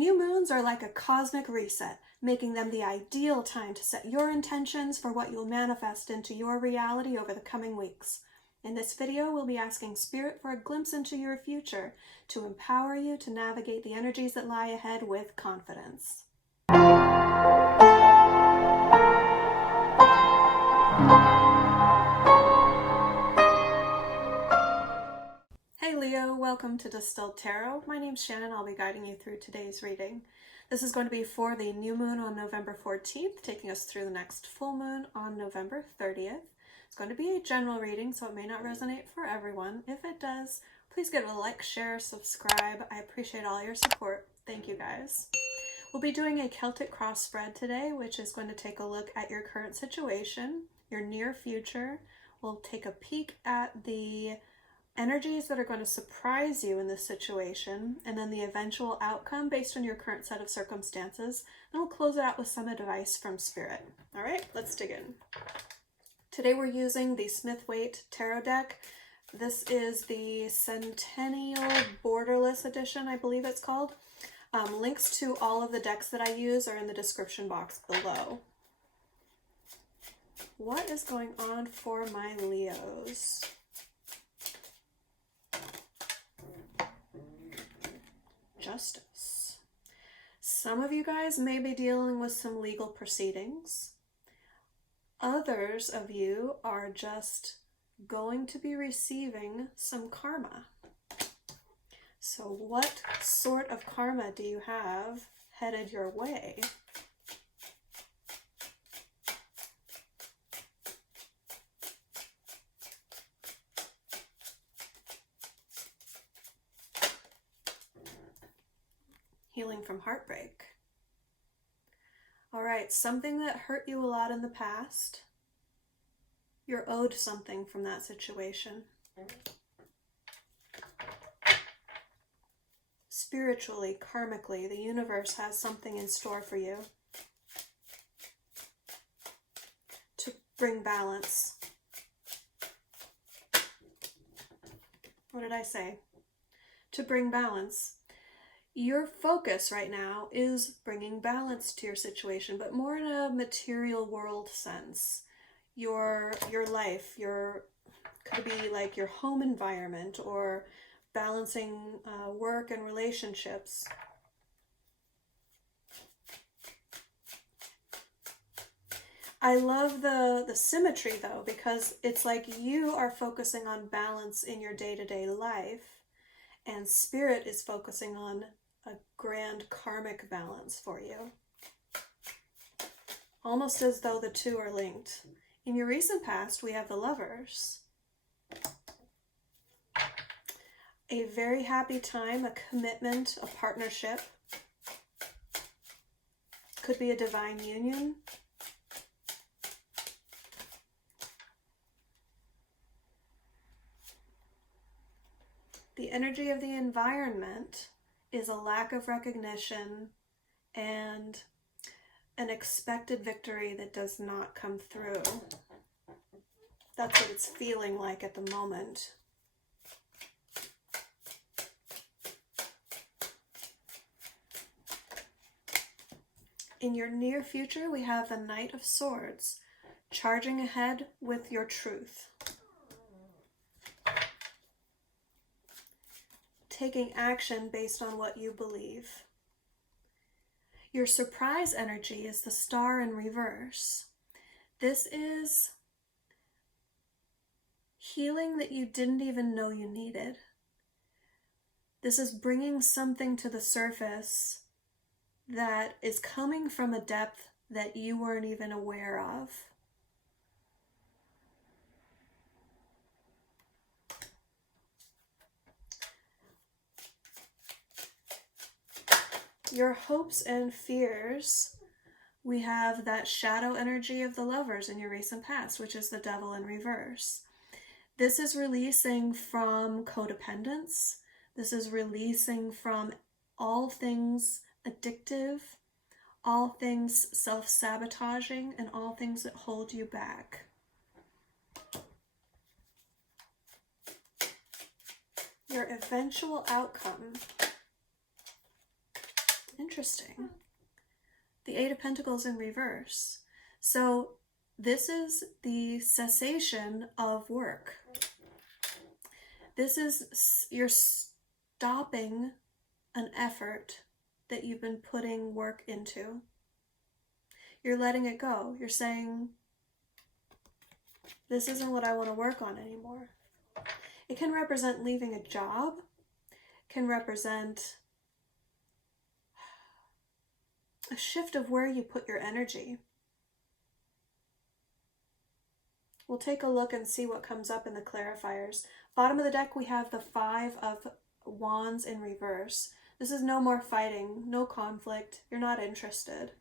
New moons are like a cosmic reset, making them the ideal time to set your intentions for what you'll manifest into your reality over the coming weeks. In this video, we'll be asking Spirit for a glimpse into your future to empower you to navigate the energies that lie ahead with confidence. Hey Leo, welcome to Distilled Tarot. My name's Shannon. I'll be guiding you through today's reading. This is going to be for the new moon on November 14th, taking us through the next full moon on November 30th. It's going to be a general reading, so it may not resonate for everyone. If it does, please give it a like, share, subscribe. I appreciate all your support. Thank you guys. We'll be doing a Celtic cross spread today, which is going to take a look at your current situation, your near future. We'll take a peek at the energies that are going to surprise you in this situation, and then the eventual outcome based on your current set of circumstances. Then we'll close it out with some advice from Spirit. All right, let's dig in. Today we're using the Smith-Waite Tarot deck. This is the Centennial Borderless Edition, I believe it's called. Links to all of the decks that I use are in the description box below. What is going on for my Leos? Justice. Some of you guys may be dealing with some legal proceedings. Others of you are just going to be receiving some karma. So what sort of karma do you have headed your way? Healing from heartbreak. All right, something that hurt you a lot in the past. You're owed something from that situation. Spiritually, karmically, the universe has something in store for you to bring balance. What did I say? To bring balance. Your focus right now is bringing balance to your situation, but more in a material world sense. Your life, could be like your home environment or balancing work and relationships. I love the symmetry though, because it's like you are focusing on balance in your day-to-day life, and Spirit is focusing on a grand karmic balance for you. Almost as though the two are linked. In your recent past, we have the Lovers. A very happy time, a commitment, a partnership. Could be a divine union. The energy of the environment is a lack of recognition and an expected victory that does not come through. That's what it's feeling like at the moment. In your near future, we have the Knight of Swords, charging ahead with your truth. Taking action based on what you believe. Your surprise energy is the Star in reverse. This is healing that you didn't even know you needed. This is bringing something to the surface that is coming from a depth that you weren't even aware of. Your hopes and fears, we have that shadow energy of the Lovers in your recent past, which is the Devil in reverse. This is releasing from codependence. This is releasing from all things addictive, all things self-sabotaging, and all things that hold you back. Your eventual outcome Interesting. The Eight of Pentacles in reverse. So this is the cessation of work. This is, you're stopping an effort that you've been putting work into. You're letting it go. You're saying, this isn't what I want to work on anymore. It can represent leaving a job, can represent a shift of where you put your energy. We'll take a look and see what comes up in the clarifiers. Bottom of the deck, we have the Five of Wands in reverse. This is no more fighting, no conflict. You're not interested.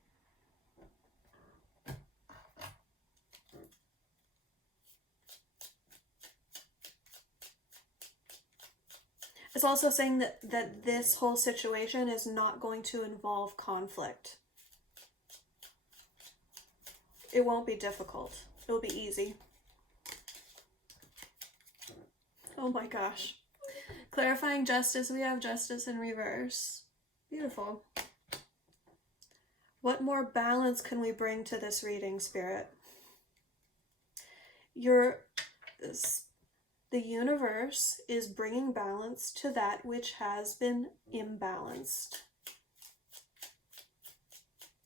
It's also saying that this whole situation is not going to involve conflict. It won't be difficult. It'll be easy. Oh my gosh. Clarifying justice, we have justice in reverse. Beautiful. What more balance can we bring to this reading, Spirit? The universe is bringing balance to that which has been imbalanced.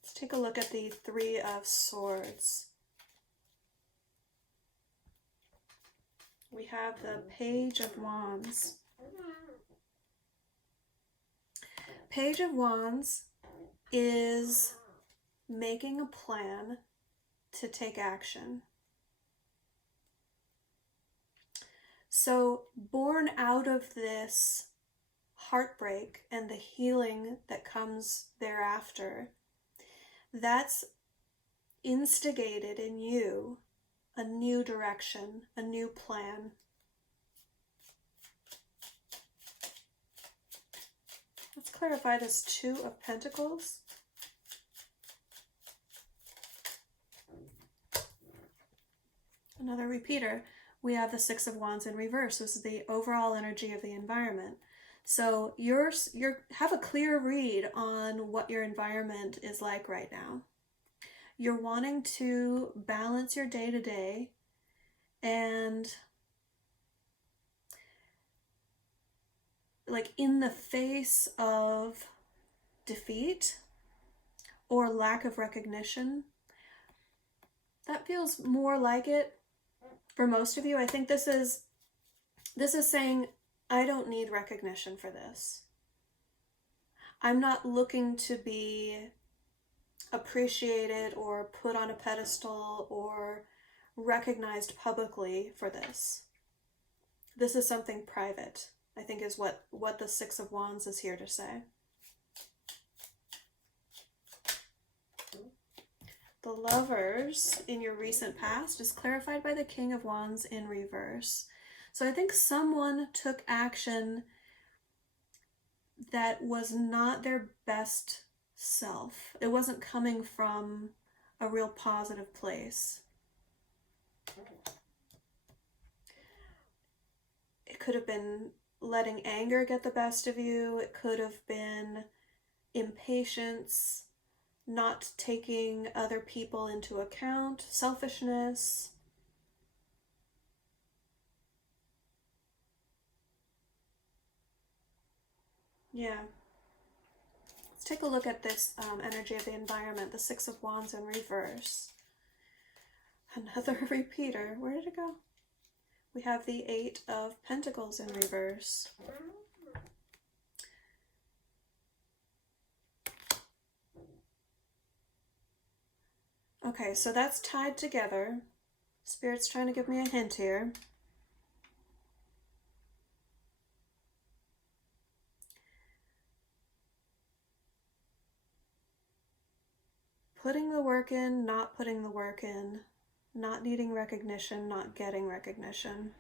Let's take a look at the Three of Swords. We have the Page of Wands. Page of Wands is making a plan to take action. So, born out of this heartbreak and the healing that comes thereafter, that's instigated in you a new direction, a new plan. Let's clarify this Two of Pentacles. Another repeater. We have the Six of Wands in reverse. This is the overall energy of the environment. So you have a clear read on what your environment is like right now. You're wanting to balance your day-to-day, and like in the face of defeat or lack of recognition, that feels more like it. For most of you, I think this is saying, I don't need recognition for this. I'm not looking to be appreciated or put on a pedestal or recognized publicly for this. This is something private, I think, is what the Six of Wands is here to say. The Lovers in your recent past is clarified by the King of Wands in reverse. So I think someone took action that was not their best self. It wasn't coming from a real positive place. It could have been letting anger get the best of you. It could have been impatience, not taking other people into account, selfishness. Yeah. Let's take a look at this energy of the environment, the Six of Wands in reverse. Another repeater. Where did it go? We have the Eight of Pentacles in reverse. Okay, so that's tied together. Spirit's trying to give me a hint here. Putting the work in, not putting the work in, not needing recognition, not getting recognition.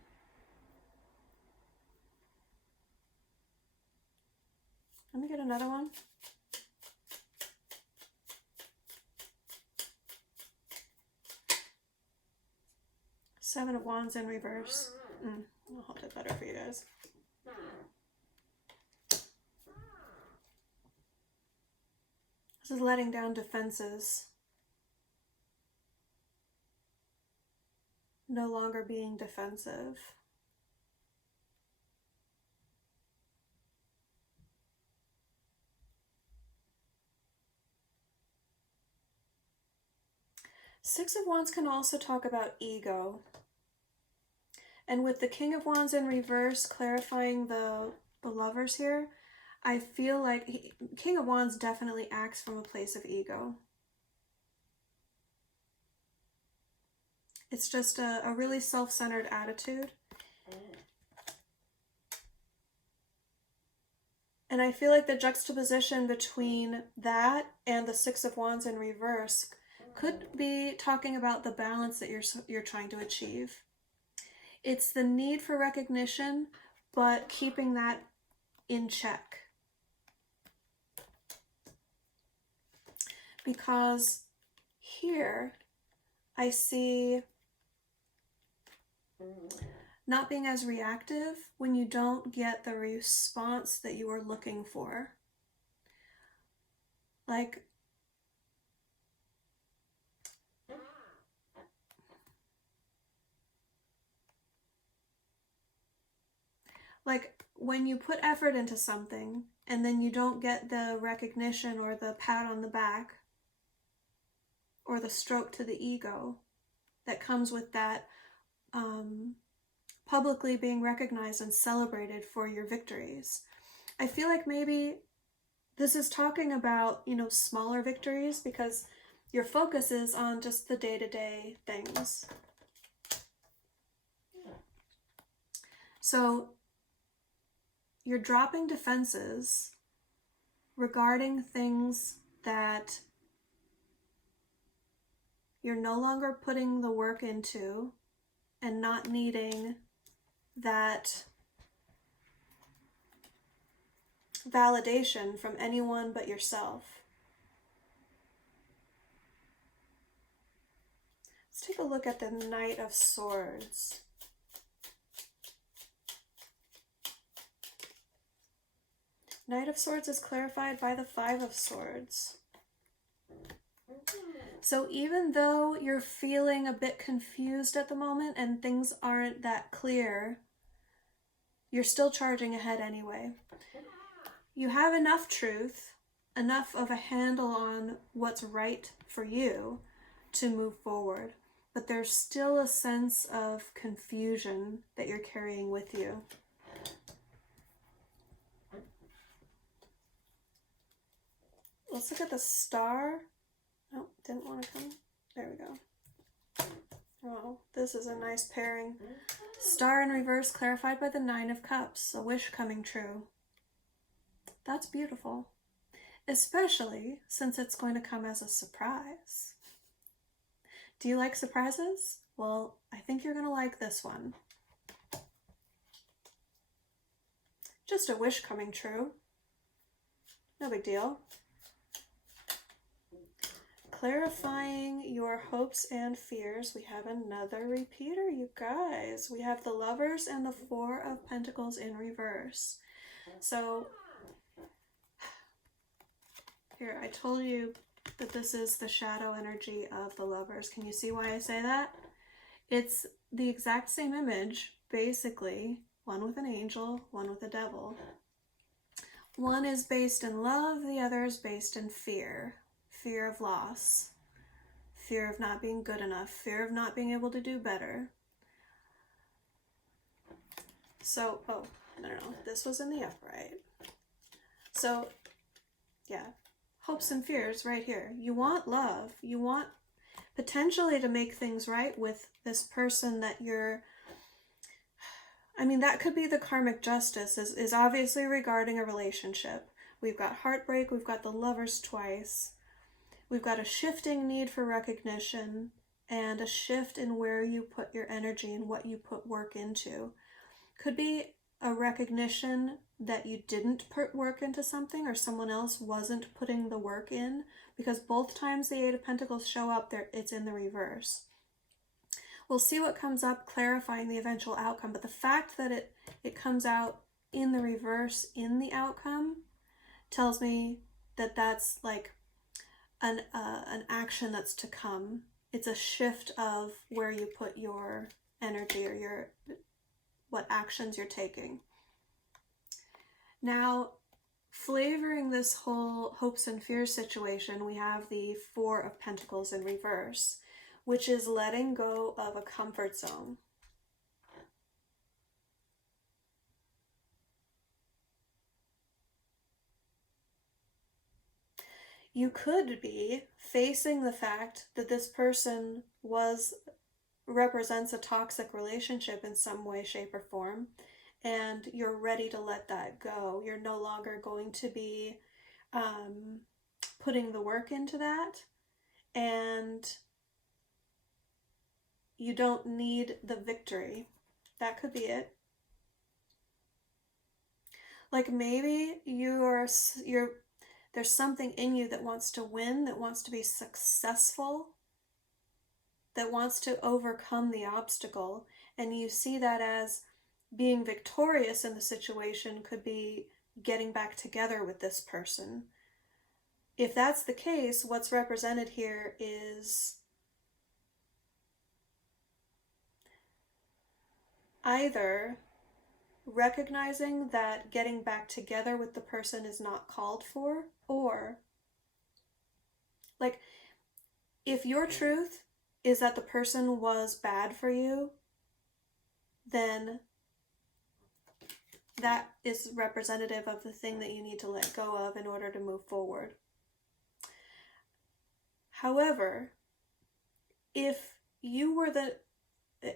Let me get another one. Seven of Wands in reverse. I'll hold it better for you guys. This is letting down defenses. No longer being defensive. Six of Wands can also talk about ego. And with the King of Wands in reverse, clarifying the lovers here, I feel like King of Wands definitely acts from a place of ego. It's just a really self-centered attitude. And I feel like the juxtaposition between that and the Six of Wands in reverse could be talking about the balance that you're trying to achieve. It's the need for recognition, but keeping that in check. Because here I see not being as reactive when you don't get the response that you are looking for. Like when you put effort into something and then you don't get the recognition or the pat on the back or the stroke to the ego that comes with that publicly being recognized and celebrated for your victories. I feel like maybe this is talking about, you know, smaller victories because your focus is on just the day-to-day things. So you're dropping defenses regarding things that you're no longer putting the work into and not needing that validation from anyone but yourself. Let's take a look at the Knight of Swords. Knight of Swords is clarified by the Five of Swords. So even though you're feeling a bit confused at the moment and things aren't that clear, you're still charging ahead anyway. You have enough truth, enough of a handle on what's right for you to move forward, but there's still a sense of confusion that you're carrying with you. Let's look at the Star. Oh, didn't want to come. There we go. Oh, this is a nice pairing. Star in reverse clarified by the Nine of Cups, a wish coming true. That's beautiful, especially since it's going to come as a surprise. Do you like surprises? Well, I think you're going to like this one. Just a wish coming true. No big deal. Clarifying your hopes and fears. We have another repeater, you guys. We have the Lovers and the Four of Pentacles in reverse. So, here, I told you that this is the shadow energy of the Lovers. Can you see why I say that? It's the exact same image, basically. One with an angel, one with a devil. One is based in love, the other is based in fear. Fear of loss, fear of not being good enough, fear of not being able to do better. So, oh, no, this was in the upright. So, yeah, hopes and fears right here. You want love. You want potentially to make things right with this person that you're, I mean, that could be the karmic justice, is obviously regarding a relationship. We've got heartbreak, we've got the Lovers twice. We've got a shifting need for recognition and a shift in where you put your energy and what you put work into. Could be a recognition that you didn't put work into something or someone else wasn't putting the work in, because both times the Eight of Pentacles show up there, it's in the reverse. We'll see what comes up clarifying the eventual outcome, but the fact that it comes out in the reverse in the outcome tells me that that's like an action that's to come. It's a shift of where you put your energy or what actions you're taking. Now, flavoring this whole hopes and fears situation, we have the Four of Pentacles in reverse, which is letting go of a comfort zone. You could be facing the fact that this person represents a toxic relationship in some way, shape, or form, and you're ready to let that go. You're no longer going to be putting the work into that, and you don't need the victory. That could be it. Like maybe there's something in you that wants to win, that wants to be successful, that wants to overcome the obstacle, and you see that as being victorious in the situation could be getting back together with this person. If that's the case, what's represented here is either recognizing that getting back together with the person is not called for, or like if your truth is that the person was bad for you, then that is representative of the thing that you need to let go of in order to move forward. However, if you were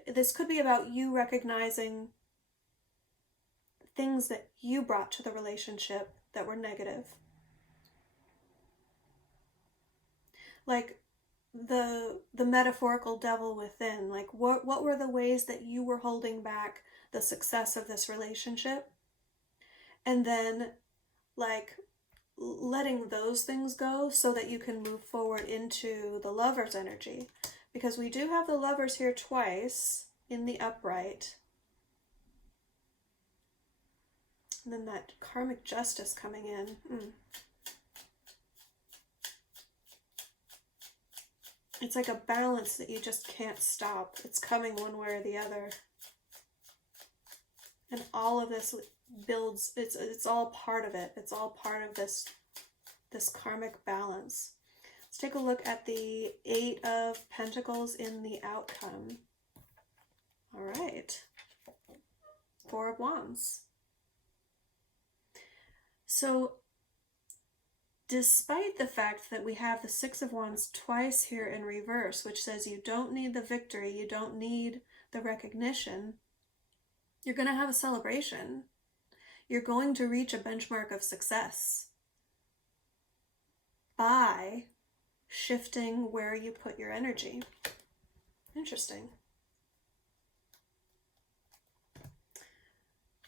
this could be about you recognizing things that you brought to the relationship that were negative. Like the metaphorical devil within, like what were the ways that you were holding back the success of this relationship? And then like letting those things go so that you can move forward into the Lover's energy. Because we do have the Lovers here twice in the upright. And then that karmic justice coming in. It's like a balance that you just can't stop. It's coming one way or the other. And all of this builds, it's all part of it. It's all part of this karmic balance. Let's take a look at the Eight of Pentacles in the outcome. All right. Four of Wands. So, despite the fact that we have the Six of Wands twice here in reverse, which says you don't need the victory, you don't need the recognition, you're going to have a celebration. You're going to reach a benchmark of success by shifting where you put your energy. Interesting.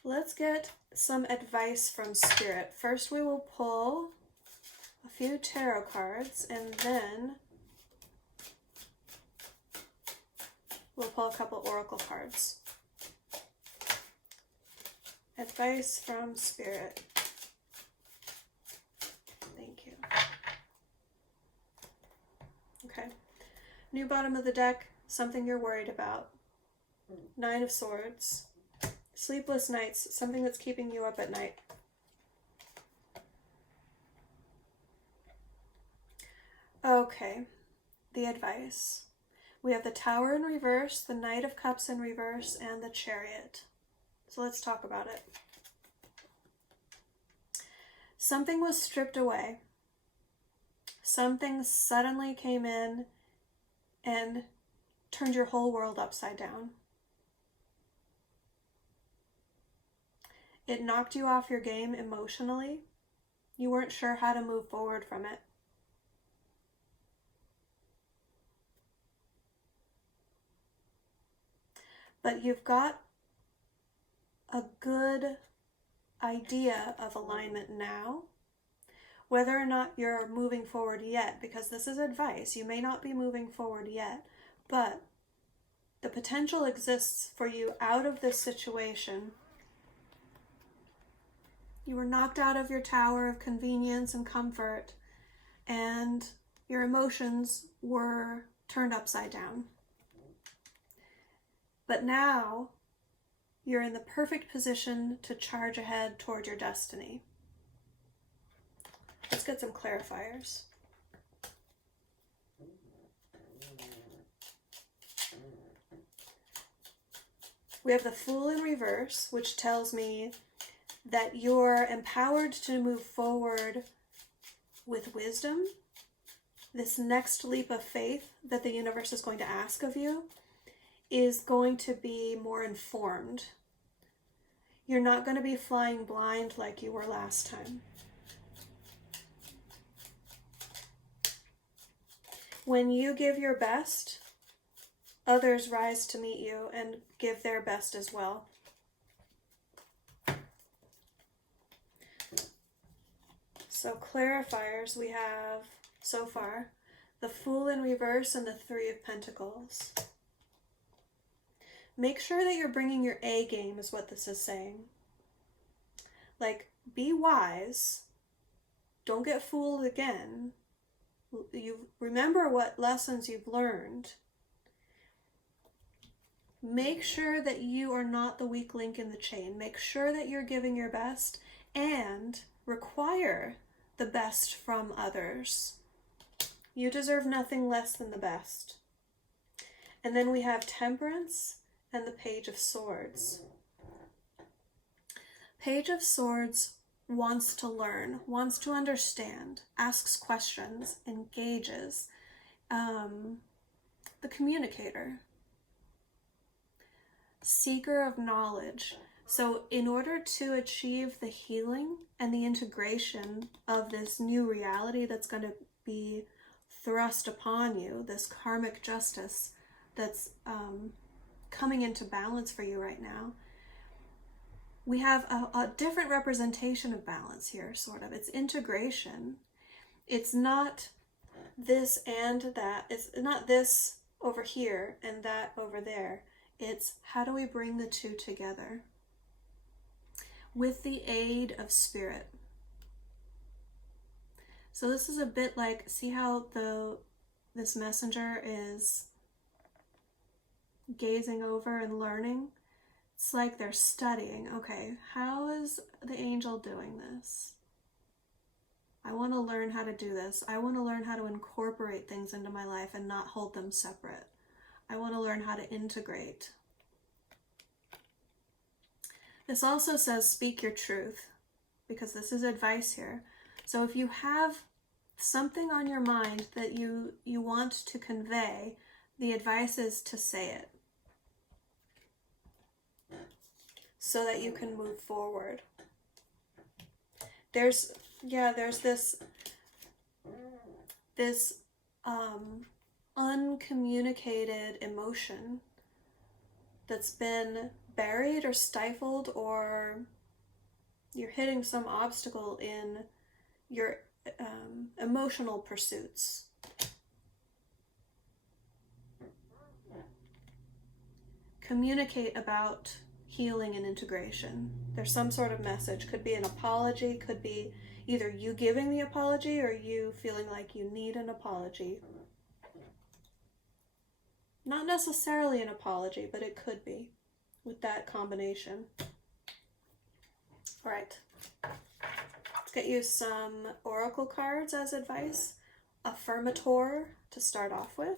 Let's get some advice from Spirit. First, we will pull a few tarot cards, and then we'll pull a couple oracle cards. Advice from Spirit. Thank you. Okay. New bottom of the deck, something you're worried about. Nine of Swords. Sleepless nights, something that's keeping you up at night. Okay, the advice. We have the Tower in reverse, the Knight of Cups in reverse, and the Chariot. So let's talk about it. Something was stripped away. Something suddenly came in and turned your whole world upside down. It knocked you off your game emotionally. You weren't sure how to move forward from it. But you've got a good idea of alignment now. Whether or not you're moving forward yet, because this is advice, you may not be moving forward yet, but the potential exists for you out of this situation. You were knocked out of your tower of convenience and comfort, and Your emotions were turned upside down. But now you're in the perfect position to charge ahead toward your destiny. Let's get some clarifiers. We have the Fool in reverse, which tells me that you're empowered to move forward with wisdom. This next leap of faith that the universe is going to ask of you is going to be more informed. You're not going to be flying blind like you were last time. When you give your best, others rise to meet you and give their best as well. So clarifiers we have so far, the Fool in reverse and the Three of Pentacles. Make sure that you're bringing your A game is what this is saying. Like, be wise. Don't get fooled again. You remember what lessons you've learned. Make sure that you are not the weak link in the chain. Make sure that you're giving your best and require the best from others. You deserve nothing less than the best. And then we have Temperance and the Page of Swords. Page of Swords wants to learn, wants to understand, asks questions, engages. The communicator. Seeker of knowledge. So in order to achieve the healing and the integration of this new reality that's going to be thrust upon you, this karmic justice that's coming into balance for you right now, we have a different representation of balance here, sort of. It's integration. It's not this and that. It's not this over here and that over there. It's how do we bring the two together with the aid of spirit. So this is a bit like, see how this messenger is gazing over and learning? It's like they're studying. Okay, how is the angel doing this? I want to learn how to do this. I want to learn how to incorporate things into my life and not hold them separate. I want to learn how to integrate. This also says speak your truth, because this is advice here. So if you have something on your mind that you want to convey, the advice is to say it so that you can move forward. There's this uncommunicated emotion that's been buried or stifled, or you're hitting some obstacle in your emotional pursuits. Communicate about healing and integration. There's some sort of message. Could be an apology, could be either you giving the apology or you feeling like you need an apology. Not necessarily an apology, but it could be with that combination. All right. Let's get you some oracle cards as advice. Affirmator to start off with.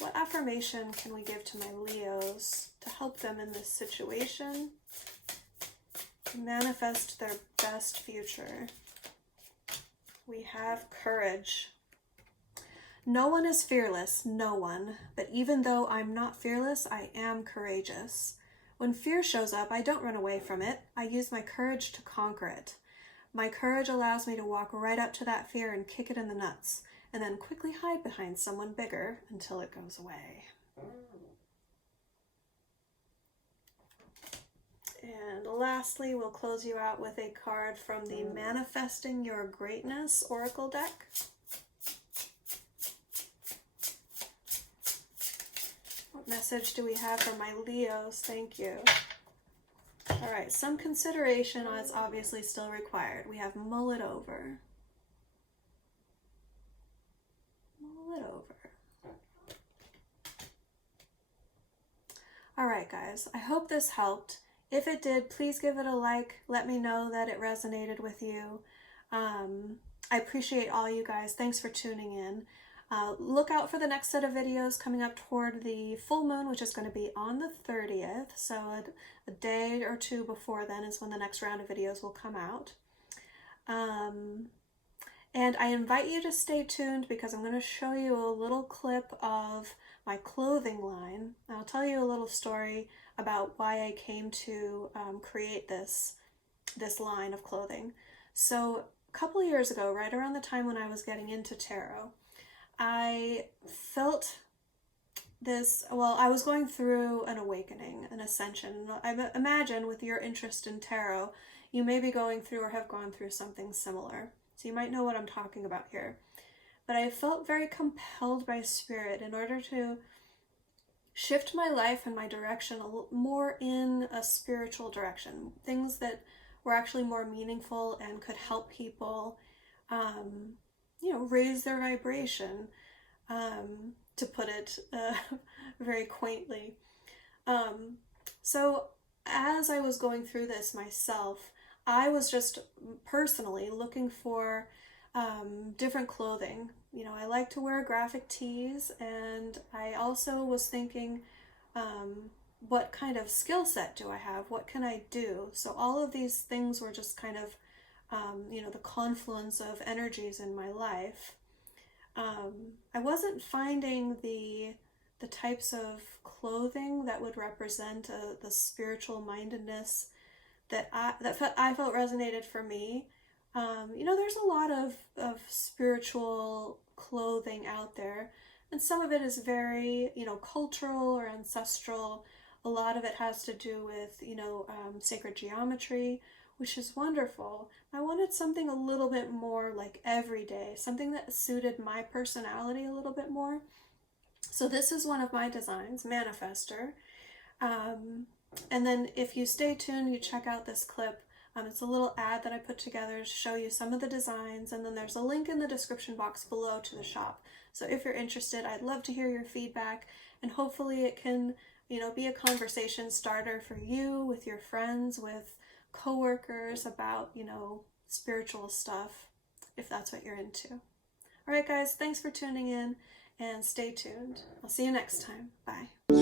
What affirmation can we give to my Leos to help them in this situation to manifest their best future? We have courage. No one is fearless, no one. But even though I'm not fearless, I am courageous. When fear shows up, I don't run away from it. I use my courage to conquer it. My courage allows me to walk right up to that fear and kick it in the nuts, and then quickly hide behind someone bigger until it goes away. And lastly, we'll close you out with a card from the Manifesting Your Greatness Oracle deck. What message do we have for my Leos? Thank you. All right, some consideration is obviously still required. We have mull it over. Alright guys, I hope this helped. If it did, please give it a like. Let me know that it resonated with you. I appreciate all you guys. Thanks for tuning in. Look out for the next set of videos coming up toward the full moon, which is going to be on the 30th. So a day or two before then is when the next round of videos will come out. And I invite you to stay tuned because I'm going to show you a little clip of my clothing line. I'll tell you a little story about why I came to create this line of clothing. So a couple of years ago, right around the time when I was getting into tarot, I felt this, well, I was going through an awakening, an ascension. I imagine with your interest in tarot, you may be going through or have gone through something similar. So you might know what I'm talking about here. But I felt very compelled by spirit in order to shift my life and my direction a little more in a spiritual direction. Things that were actually more meaningful and could help people, raise their vibration, to put it very quaintly. So as I was going through this myself, I was just personally looking for different clothing. I like to wear graphic tees, and I also was thinking, what kind of skill set do I have? What can I do? So all of these things were just kind of, the confluence of energies in my life. I wasn't finding the types of clothing that would represent the spiritual mindedness that I felt resonated for me. There's a lot of spiritual clothing out there, and some of it is very, cultural or ancestral. A lot of it has to do with, sacred geometry, which is wonderful. I wanted something a little bit more like everyday, something that suited my personality a little bit more. So this is one of my designs, Manifester. And then if you stay tuned, you check out this clip. It's a little ad that I put together to show you some of the designs, and then there's a link in the description box below to the shop. So if you're interested, I'd love to hear your feedback, and hopefully it can, be a conversation starter for you, with your friends, with coworkers about, spiritual stuff, if that's what you're into. All right, guys, thanks for tuning in, and stay tuned. I'll see you next time. Bye.